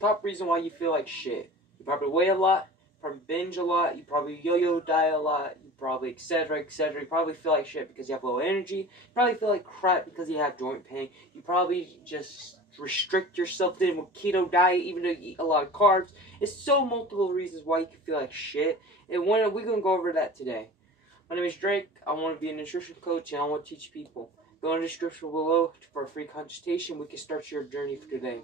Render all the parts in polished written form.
top reason why you feel like shit. You probably weigh a lot, you probably binge a lot, you probably yo-yo diet a lot, you probably etc. etc. You probably feel like shit because you have low energy. You probably feel like crap because you have joint pain. You probably just restrict yourself then with keto diet even though you eat a lot of carbs. It's so multiple reasons why you can feel like shit. And we're going to go over that today. My name is Drake. I want to be a nutrition coach and I want to teach people. Go in the description below for a free consultation. We can start your journey for today.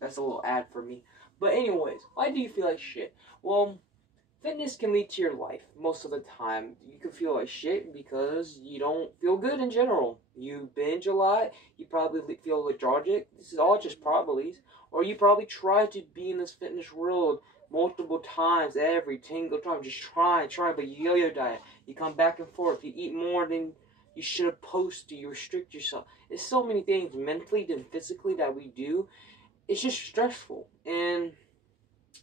That's a little ad for me. But anyways, why do you feel like shit? Well, fitness can lead to your life most of the time. You can feel like shit because you don't feel good in general. You binge a lot. You probably feel lethargic. This is all just probablys. Or you probably try to be in this fitness world multiple times, every single time. Just try, but you yo-yo diet. You come back and forth. You eat more than you should have posted. You restrict yourself. There's so many things mentally and physically that we do. It's just stressful. And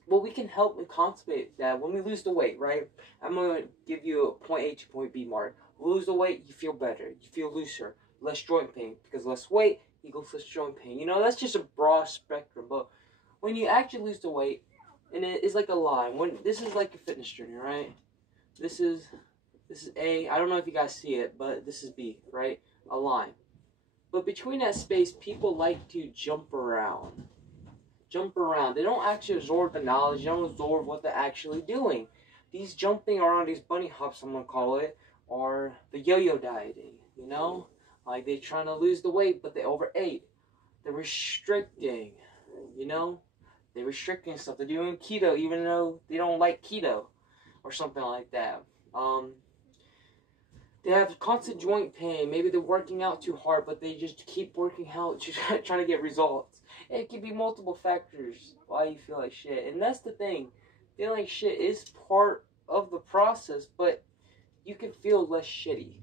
well, we can help and compensate that when we lose the weight, right? I'm going to give you a point A to point B mark. Lose the weight, you feel better. You feel looser. Less joint pain. Because less weight equals less joint pain. You know, that's just a broad spectrum. But when you actually lose the weight, and it's like a line. This is like a fitness journey, right? This is A. I don't know if you guys see it, but this is B, right? A line. But between that space, people like to jump around. They don't actually absorb the knowledge. They don't absorb what they're actually doing. These jumping around, these bunny hops, I'm going to call it, are the yo-yo dieting, you know? Like they're trying to lose the weight, but they overate. They're restricting, you know? They're restricting stuff. They're doing keto even though they don't like keto or something like that. They have constant joint pain. Maybe they're working out too hard, but they just keep working out, trying to get results. It could be multiple factors why you feel like shit. And that's the thing. Feeling like shit is part of the process, but you can feel less shitty.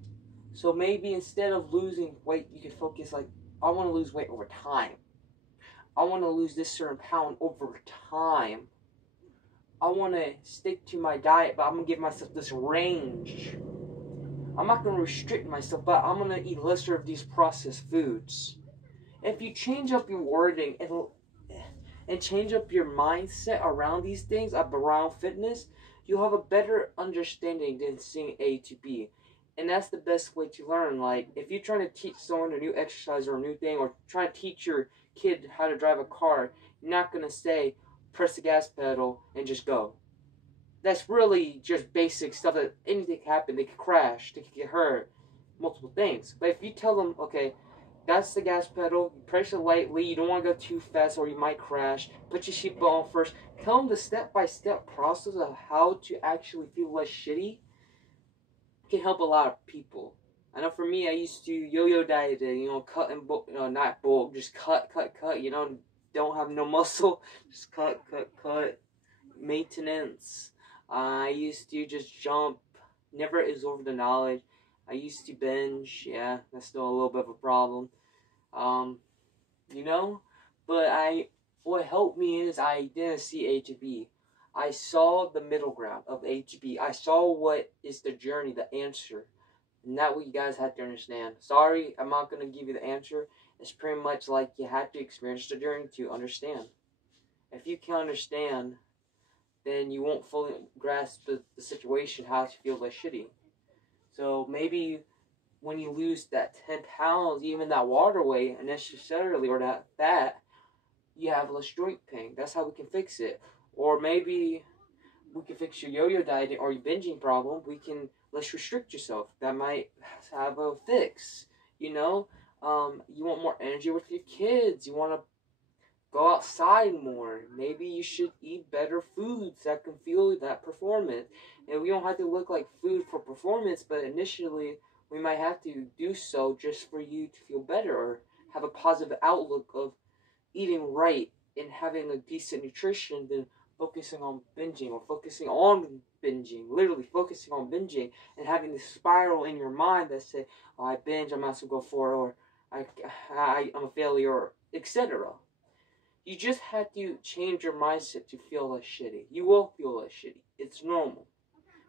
So maybe instead of losing weight, you can focus like, I want to lose weight over time. I want to lose this certain pound over time. I want to stick to my diet, but I'm going to give myself this range. I'm not going to restrict myself, but I'm going to eat lesser of these processed foods. If you change up your wording and change up your mindset around these things, around fitness, you'll have a better understanding than seeing A to B. And that's the best way to learn. Like, if you're trying to teach someone a new exercise or a new thing, or trying to teach your kid how to drive a car, you're not going to say, press the gas pedal and just go. That's really just basic stuff that anything can happen. They could crash, they could get hurt, multiple things. But if you tell them, okay, that's the gas pedal, you press it lightly, you don't want to go too fast or you might crash, put your seatbelt on first, tell them the step-by-step process of how to actually feel less shitty, can help a lot of people. I know for me, I used to yo-yo diet, you know, cut and bulk, you know, not bulk, just cut, you know, don't have no muscle, just cut, maintenance. I used to just jump, never absorb the knowledge. I used to binge, yeah, that's still a little bit of a problem, you know, but what helped me is I didn't see A to B. I saw the middle ground of A to B. I saw what is the journey, the answer, and that's what you guys have to understand. Sorry, I'm not going to give you the answer. It's pretty much like you have to experience the journey to understand. If you can understand, then you won't fully grasp the situation, how to feel less shitty. So maybe when you lose that 10 pounds, even that water weight, unnecessarily, or that fat, you have less joint pain. That's how we can fix it. Or maybe we can fix your yo-yo dieting or your binging problem. We can less restrict yourself. That might have a fix, you know? You want more energy with your kids. You want to go outside more. Maybe you should eat better foods that can fuel that performance. And we don't have to look like food for performance, but initially we might have to do so just for you to feel better or have a positive outlook of eating right and having a decent nutrition than focusing on binging or focusing on binging, literally focusing on binging and having this spiral in your mind that say, oh, I binge, I might as well go for it, or I'm a failure, etc. You just have to change your mindset to feel less shitty. You will feel less shitty. It's normal.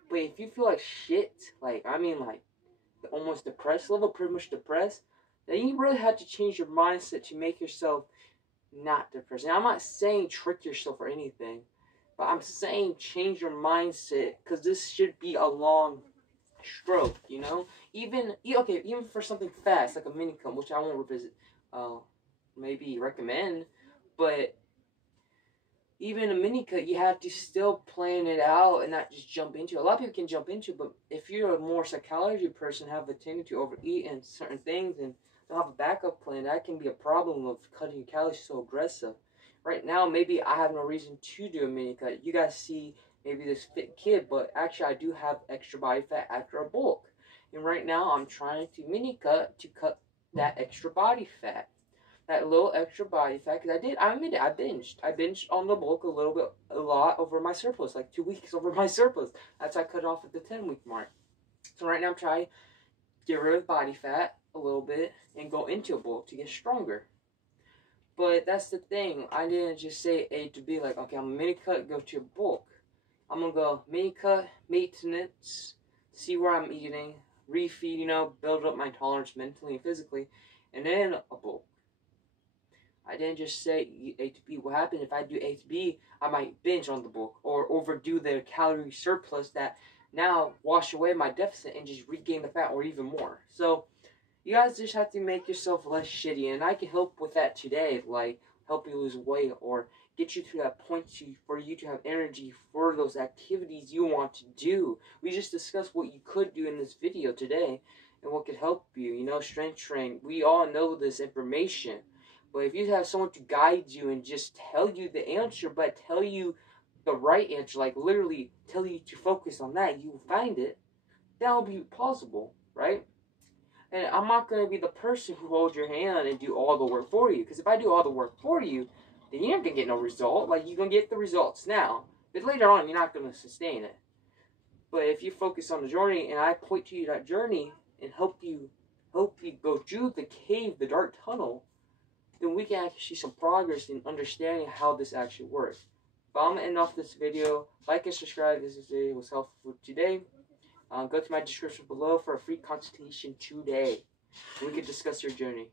But if you feel like shit, like almost depressed level, pretty much depressed, then you really have to change your mindset to make yourself not depressing. I'm not saying trick yourself or anything, but I'm saying change your mindset, because this should be a long stroke, you know? Even for something fast like a mini cut, which I won't revisit, maybe recommend, but even a mini cut, you have to still plan it out and not just jump into it. A lot of people can jump into it, but if you're a more psychology person, have a tendency to overeat and certain things, and don't have a backup plan, that can be a problem of cutting your calories so aggressive. Right now, maybe I have no reason to do a mini cut. You guys see maybe this fit kid, but actually I do have extra body fat after a bulk. And right now I'm trying to mini cut to cut that extra body fat. That little extra body fat, because I admit it, I binged. I binged on the bulk a lot over my surplus, like 2 weeks over my surplus. That's why I cut off at the 10-week mark. So right now I'm trying to get rid of body fat a little bit and go into a bulk to get stronger. But that's the thing. I didn't just say A to B, like, okay, I'm a mini cut, go to a bulk. I'm going to go mini cut, maintenance, see where I'm eating, refeed, you know, build up my tolerance mentally and physically, and then a bulk. I didn't just say A to B. What happened if I do A to B, I might binge on the bulk or overdo the calorie surplus that now wash away my deficit and just regain the fat or even more. So you guys just have to make yourself less shitty, and I can help with that today, like help you lose weight or get you to that point for you to have energy for those activities you want to do. We just discussed what you could do in this video today and what could help you, you know, strength training. We all know this information. But if you have someone to guide you and just tell you the answer, but tell you the right answer, like literally tell you to focus on that, you will find it, that'll be possible, right? And I'm not going to be the person who holds your hand and do all the work for you. Because if I do all the work for you, then you're not going to get no result. Like, you're going to get the results now. But later on, you're not going to sustain it. But if you focus on the journey, and I point to you that journey and help you go through the cave, the dark tunnel, then we can actually see some progress in understanding how this actually works. But I'm going to end off this video. Like and subscribe if this video was helpful for today. Go to my description below for a free consultation today. We can discuss your journey.